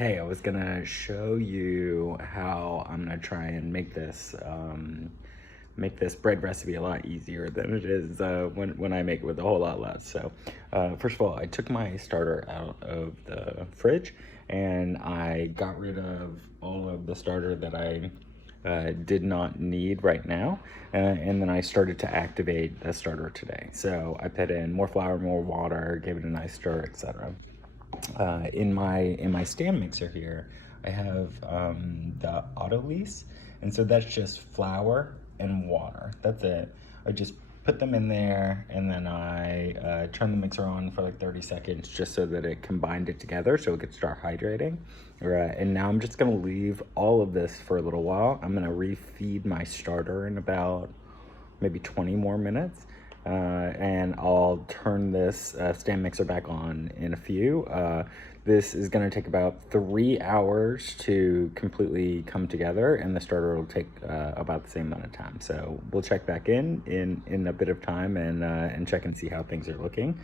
Hey, I was gonna show you how I'm gonna try and make this bread recipe a lot easier than it is when I make it with a whole lot less. So first of all, I took my starter out of the fridge and I got rid of all of the starter that I did not need right now, and then I started to activate the starter today. So I put in more flour, more water, gave it a nice stir, etc. In my stand mixer here, I have the auto lease, and so that's just flour and water. That's it. I just put them in there, and then I turn the mixer on for like 30 seconds just so that it combined it together so it could start hydrating. And now I'm just gonna leave all of this for a little while. I'm gonna refeed my starter in about maybe 20 more minutes. And I'll turn this stand mixer back on in a few. This is going to take about 3 hours to completely come together, and the starter will take about the same amount of time. So we'll check back in a bit of time and check and see how things are looking.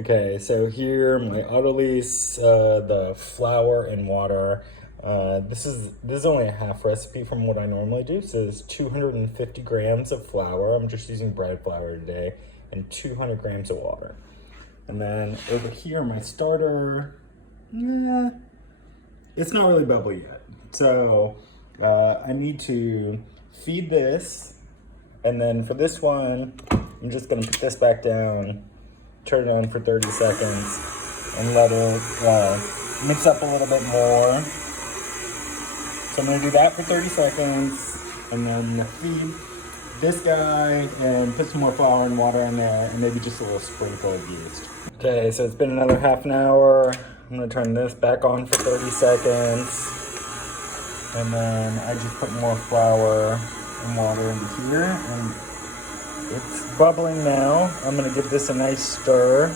Okay, so here my auto lease, the flour and water. This is only a half recipe from what I normally do. So it's 250 grams of flour. I'm just using bread flour today, and 200 grams of water. And then over here, my starter, it's not really bubbly yet. So I need to feed this, and then for this one, I'm just gonna put this back down, turn it on for 30 seconds, and let it mix up a little bit more. So I'm gonna do that for 30 seconds, and then feed this guy and put some more flour and water in there, and maybe just a little sprinkle of yeast. Okay, so it's been another half an hour. I'm gonna turn this back on for 30 seconds. And then I just put more flour and water into here, and it's bubbling now. I'm gonna give this a nice stir,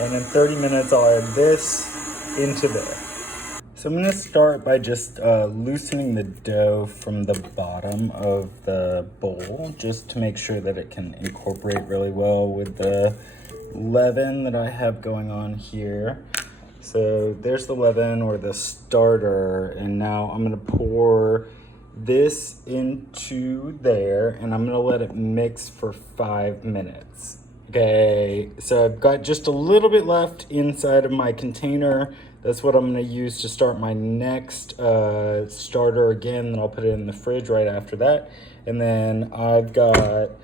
and in 30 minutes I'll add this into there. So I'm gonna start by just loosening the dough from the bottom of the bowl, just to make sure that it can incorporate really well with the leaven that I have going on here. So there's the leaven, or the starter, and now I'm gonna pour this into there, and I'm gonna let it mix for 5 minutes. Okay, so I've got just a little bit left inside of my container. That's what I'm gonna use to start my next starter again. Then I'll put it in the fridge right after that. And then I've got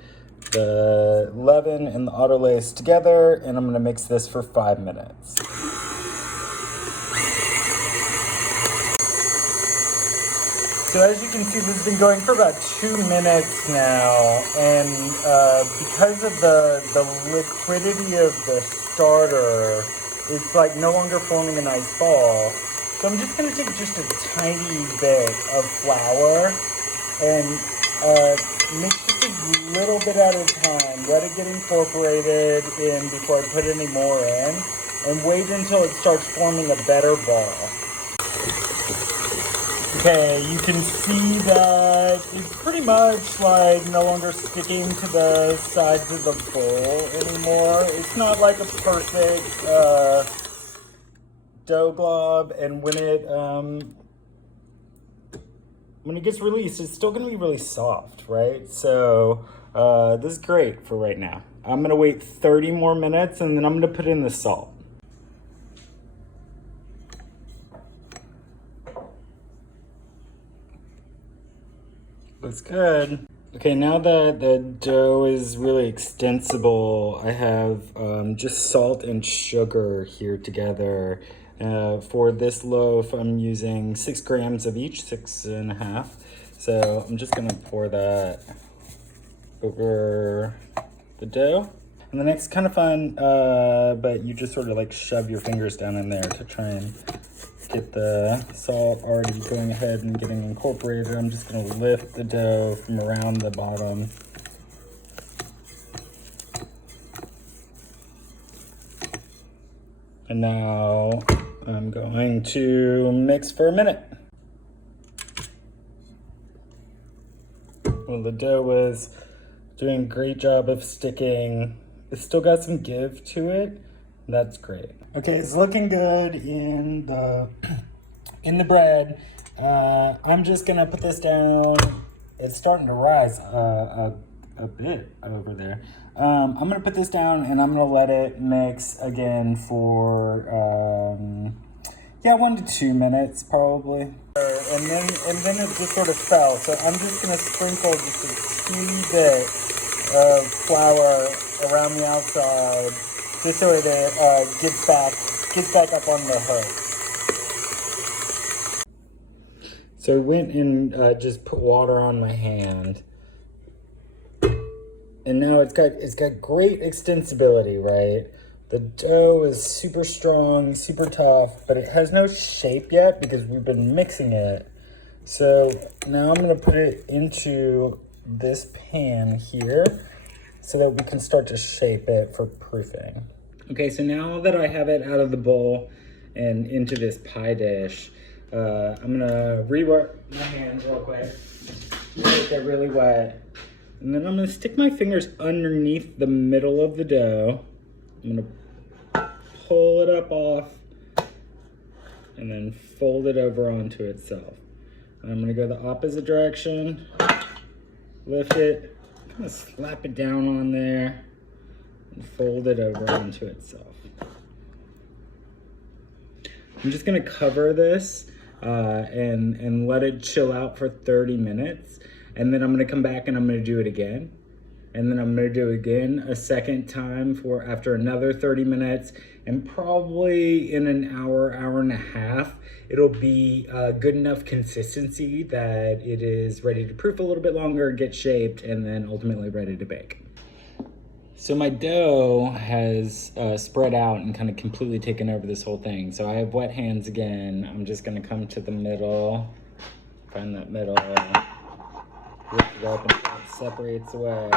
the leaven and the autolace together, and I'm gonna mix this for 5 minutes. So as you can see, this has been going for about 2 minutes now, and because of the liquidity of the starter, it's like no longer forming a nice ball. So I'm just gonna take just a tiny bit of flour and mix just a little bit at a time. Let it get incorporated in before I put any more in, and wait until it starts forming a better ball. Okay, you can see that it's pretty much like no longer sticking to the sides of the bowl anymore. It's not like a perfect dough glob, and when it gets released, it's still gonna be really soft, right? So this is great for right now. I'm gonna wait 30 more minutes, and then I'm gonna put in the salt. Looks good. Okay, now that the dough is really extensible, I have just salt and sugar here together. For this loaf, I'm using 6 grams of each, 6.5. So I'm just gonna pour that over the dough. And then it's kind of fun, but you just sort of like shove your fingers down in there to try and get the salt already going ahead and getting incorporated. I'm just gonna lift the dough from around the bottom. And now I'm going to mix for a minute. Well, the dough was doing a great job of sticking. It's still got some give to it. That's great. Okay, it's looking good in the bread. I'm just gonna put this down. It's starting to rise a bit over there. I'm gonna put this down and I'm gonna let it mix again for yeah, 1 to 2 minutes probably. And then it just sort of fell. So I'm just gonna sprinkle just a teeny bit of flour around the outside, just so it gets back up on the hook. So I went and just put water on my hand, and now it's got great extensibility, right? The dough is super strong, super tough, but it has no shape yet because we've been mixing it. So now I'm gonna put it into this pan here so that we can start to shape it for proofing. Okay, so now that I have it out of the bowl and into this pie dish, I'm gonna re-wet my hands real quick, make it really wet, and then I'm gonna stick my fingers underneath the middle of the dough. I'm gonna pull it up off and then fold it over onto itself. And I'm gonna go the opposite direction, lift it, kind of slap it down on there, and fold it over onto itself. I'm just gonna cover this and let it chill out for 30 minutes. And then I'm gonna come back and I'm gonna do it again. And then I'm gonna do it again a second time for after another 30 minutes. And probably in an hour, hour and a half, it'll be good enough consistency that it is ready to proof a little bit longer, get shaped, and then ultimately ready to bake. So my dough has spread out and kind of completely taken over this whole thing. So I have wet hands again. I'm just gonna come to the middle, find that middle, lift it up until it separates away.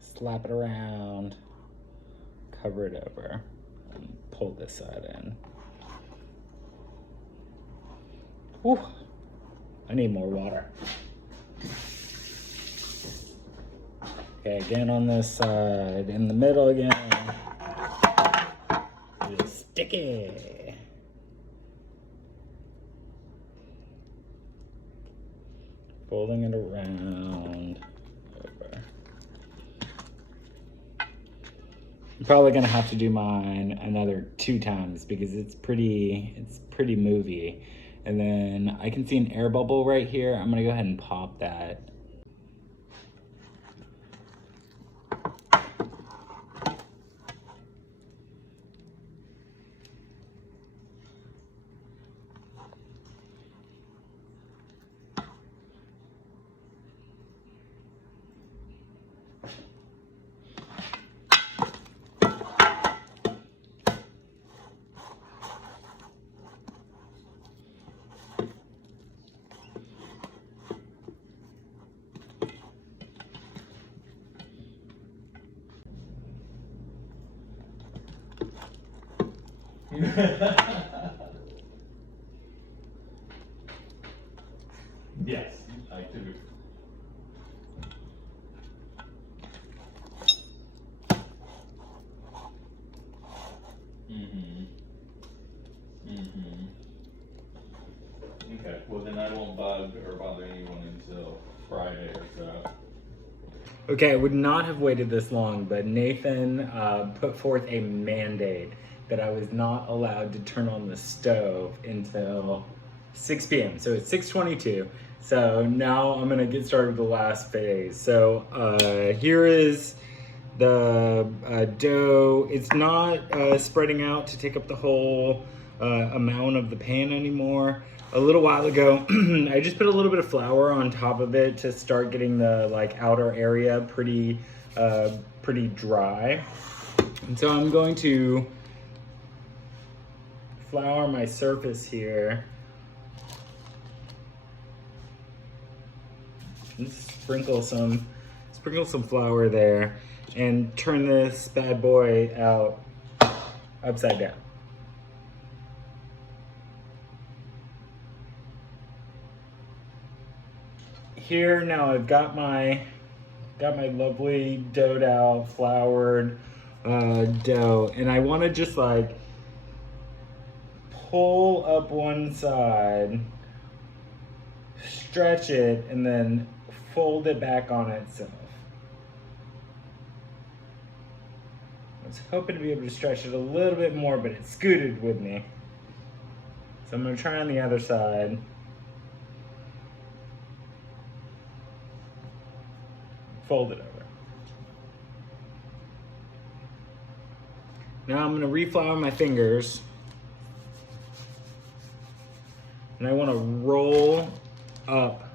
Slap it around, cover it over, and pull this side in. Whew, I need more water. Okay, again on this side, in the middle again. Just sticky. Folding it around. Over. I'm probably gonna have to do mine another 2 times because it's pretty movie. And then I can see an air bubble right here. I'm gonna go ahead and pop that. Yes, I do. Okay, well then I won't bug or bother anyone until Friday or so. Okay, I would not have waited this long, but Nathan put forth a mandate that I was not allowed to turn on the stove until 6 p.m. So it's 6:22. So now I'm gonna get started with the last phase. So here is the dough. It's not spreading out to take up the whole amount of the pan anymore. A little while ago, I just put a little bit of flour on top of it to start getting the outer area pretty dry. And so I'm going to flour my surface here. And sprinkle some flour there and turn this bad boy out upside down. Here now I've got my lovely doughed out, floured dough, and I want to just like pull up one side, stretch it, and then fold it back on itself. I was hoping to be able to stretch it a little bit more, but it scooted with me. So I'm going to try on the other side. Fold it over. Now I'm going to reflour my fingers. And I want to roll up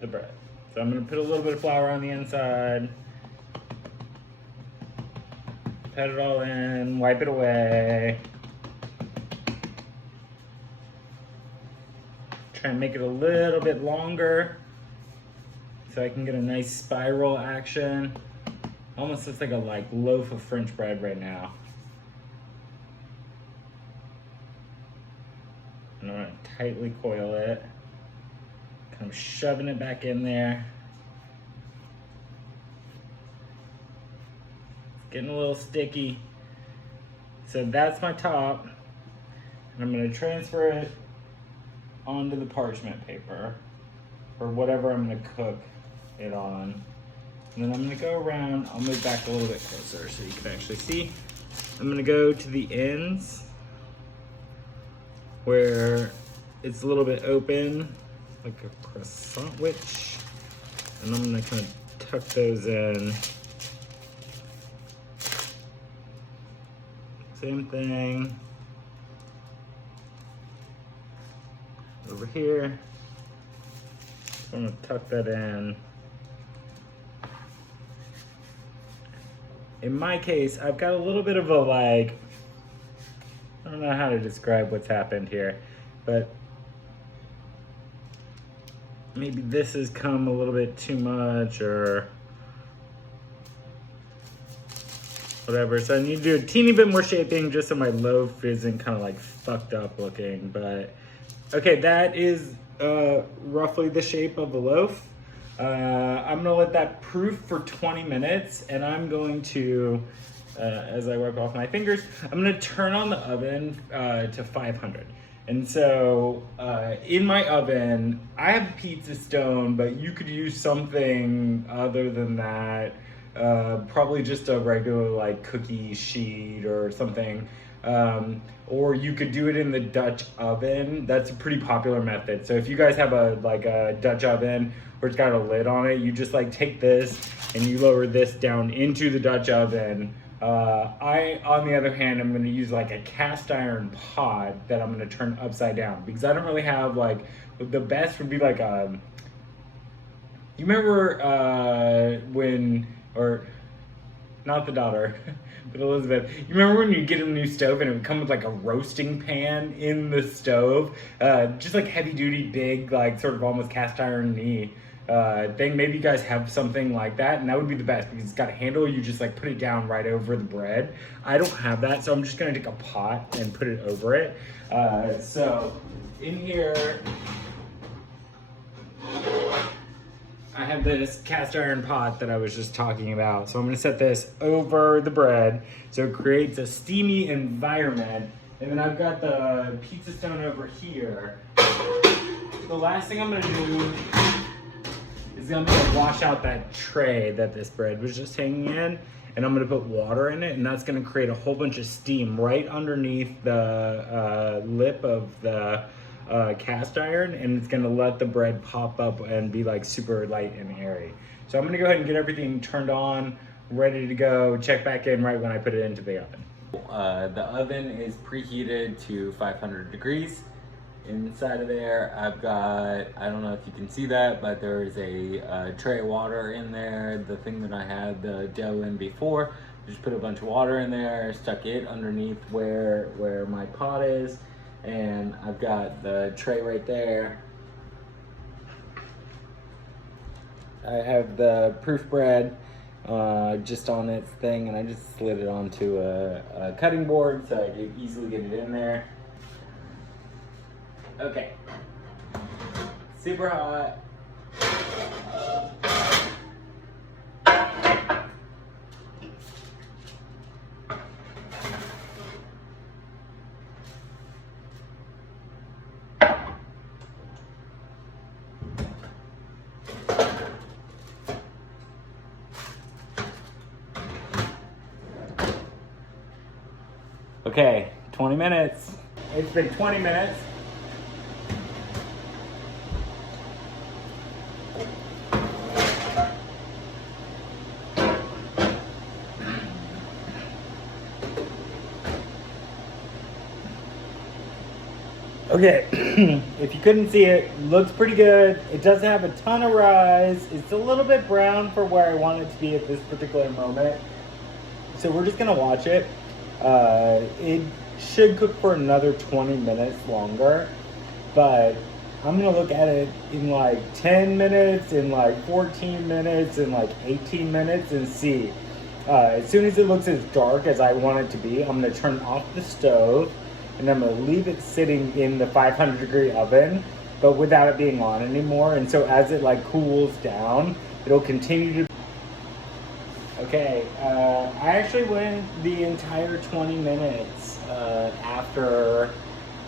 the bread. So I'm going to put a little bit of flour on the inside. Pat it all in, wipe it away. Try and make it a little bit longer so I can get a nice spiral action. Almost looks like a loaf of French bread right now. And I'm gonna tightly coil it. Kind of shoving it back in there. It's getting a little sticky. So that's my top. And I'm gonna transfer it onto the parchment paper or whatever I'm gonna cook it on. And then I'm gonna go around, I'll move back a little bit closer so you can actually see. I'm gonna go to the ends where it's a little bit open, like a croissant witch. And I'm gonna kind of tuck those in. Same thing. Over here. So I'm gonna tuck that in. In my case, I've got a little bit of a I don't know how to describe what's happened here, but maybe this has come a little bit too much or whatever. So I need to do a teeny bit more shaping just so my loaf isn't kind of fucked up looking, but okay, that is roughly the shape of the loaf. I'm gonna let that proof for 20 minutes and I'm going to, as I wipe off my fingers, I'm gonna turn on the oven to 500. And so in my oven, I have a pizza stone, but you could use something other than that. Probably just a regular cookie sheet or something. Or you could do it in the Dutch oven. That's a pretty popular method. So if you guys have a Dutch oven where it's got a lid on it, you just take this and you lower this down into the Dutch oven. I, on the other hand, I'm gonna use a cast iron pot that I'm gonna turn upside down because I don't really have the best would be you remember or not the daughter, but Elizabeth, you remember when you get a new stove and it would come with a roasting pan in the stove? Just heavy duty, big, sort of almost cast iron-y thing. Maybe you guys have something like that, and that would be the best because it's got a handle. You just put it down right over the bread. I don't have that, so I'm just gonna take a pot and put it over it. So in here, I have this cast iron pot that I was just talking about. So I'm gonna set this over the bread so it creates a steamy environment. And then I've got the pizza stone over here. The last thing I'm gonna do is I'm gonna wash out that tray that this bread was just hanging in, and I'm gonna put water in it, and that's gonna create a whole bunch of steam right underneath the lip of the cast iron, and it's gonna let the bread pop up and be super light and airy. So I'm gonna go ahead and get everything turned on, ready to go, check back in right when I put it into the oven. The oven is preheated to 500 degrees. Inside of there, I've got, I don't know if you can see that, but there's a tray of water in there. The thing that I had the dough in before, just put a bunch of water in there, stuck it underneath where my pot is. And I've got the tray right there. I have the proof bread just on its thing, and I just slid it onto a cutting board so I could easily get it in there. Okay, super hot. Okay, 20 minutes. It's been 20 minutes. Okay, if you couldn't see it, looks pretty good. It doesn't have a ton of rise. It's a little bit brown for where I want it to be at this particular moment. So we're just gonna watch it. It should cook for another 20 minutes longer, but I'm gonna look at it in like 10 minutes, in like 14 minutes, in like 18 minutes and see. As soon as it looks as dark as I want it to be, I'm gonna turn off the stove and I'm gonna leave it sitting in the 500-degree oven, but without it being on anymore. And so as it like cools down, it'll continue to. Okay, I actually went the entire 20 minutes after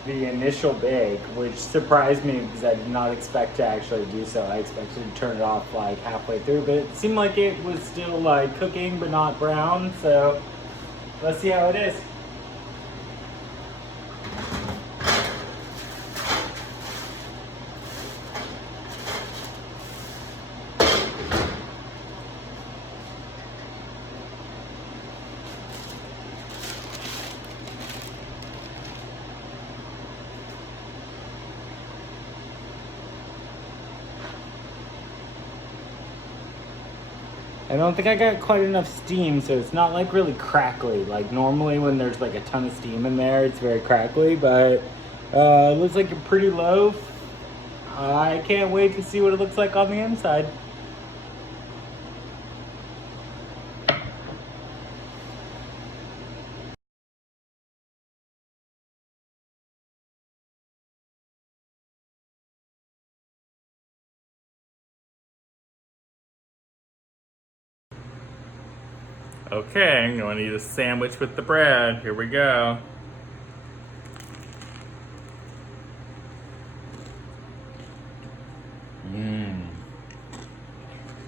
the initial bake, which surprised me because I did not expect to actually do so. I expected to turn it off like halfway through, but it seemed like it was still like cooking but not brown. So let's see how it is. I don't think I got quite enough steam, so it's not like really crackly. Like normally when there's like a ton of steam in there, it's very crackly, but it looks like a pretty loaf. I can't wait to see what it looks like on the inside. Okay, I'm going to eat a sandwich with the bread. Here we go.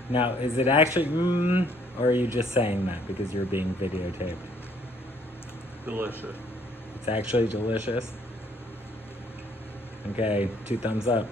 Now, is it actually or are you just saying that because you're being videotaped? Delicious. It's actually delicious. Okay, 2 thumbs up.